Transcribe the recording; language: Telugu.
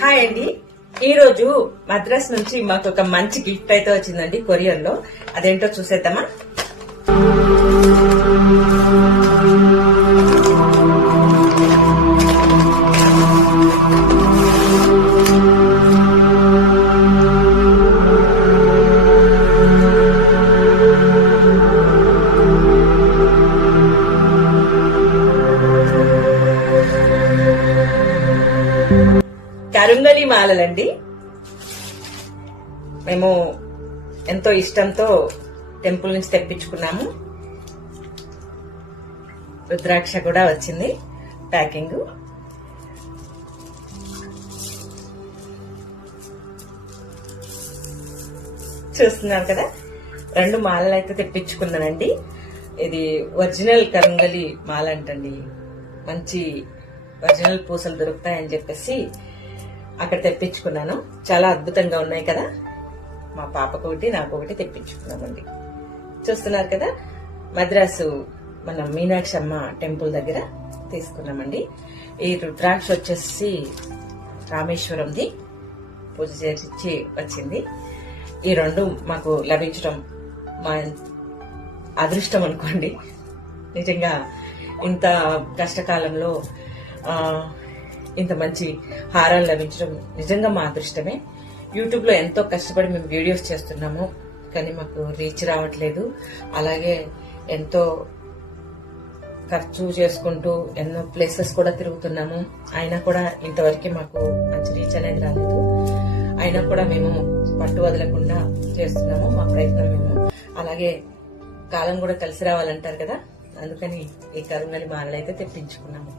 హాయ్ అండి. ఈ రోజు మద్రాస్ నుంచి మాకు ఒక మంచి గిఫ్ట్ అయితే వచ్చిందండి కొరియర్ లో. అదేంటో చూసేద్దామా. కరుంగలి మాలలండి. మేము ఎంతో ఇష్టంతో టెంపుల్ నుంచి తెప్పించుకున్నాము. రుద్రాక్ష కూడా వచ్చింది ప్యాకింగ్. చూస్తున్నారు కదా, 2 మాలలు అయితే తెప్పించుకున్నానండి. ఇది ఒరిజినల్ కరుంగలి మాల అంటండి. మంచి ఒరిజినల్ పూసలు దొరుకుతాయని చెప్పేసి అక్కడ తెప్పించుకున్నాను. చాలా అద్భుతంగా ఉన్నాయి కదా. మా పాపకు ఒకటి, నాకు ఒకటి తెప్పించుకున్నామండి. చూస్తున్నారు కదా, మద్రాసు మన మీనాక్షమ్మ టెంపుల్ దగ్గర తీసుకున్నామండి. ఈ రుద్రాక్ష వచ్చేసి రామేశ్వరంది పూజ చేసి వచ్చింది. ఈ 2 మాకు లభించడం మా అదృష్టం అనుకోండి. నిజంగా ఇంత కష్టకాలంలో ఇంత మంచి హారాలు లభించడం నిజంగా మా అదృష్టమే. యూట్యూబ్ లో ఎంతో కష్టపడి మేము వీడియోస్ చేస్తున్నాము, కానీ మాకు రీచ్ రావట్లేదు. అలాగే ఎంతో ఖర్చు చేసుకుంటూ ఎన్నో ప్లేసెస్ కూడా తిరుగుతున్నాము. అయినా కూడా ఇంతవరకు మాకు మంచి రీచ్ అనేది రాలేదు. అయినా కూడా మేము పట్టు వదలకుండా చేస్తున్నాము మా ప్రయత్నం మేము. అలాగే కాలం కూడా కలిసి రావాలంటారు కదా, అందుకని ఈ కరుంగలి మాలలు అయితే తెప్పించుకున్నాము.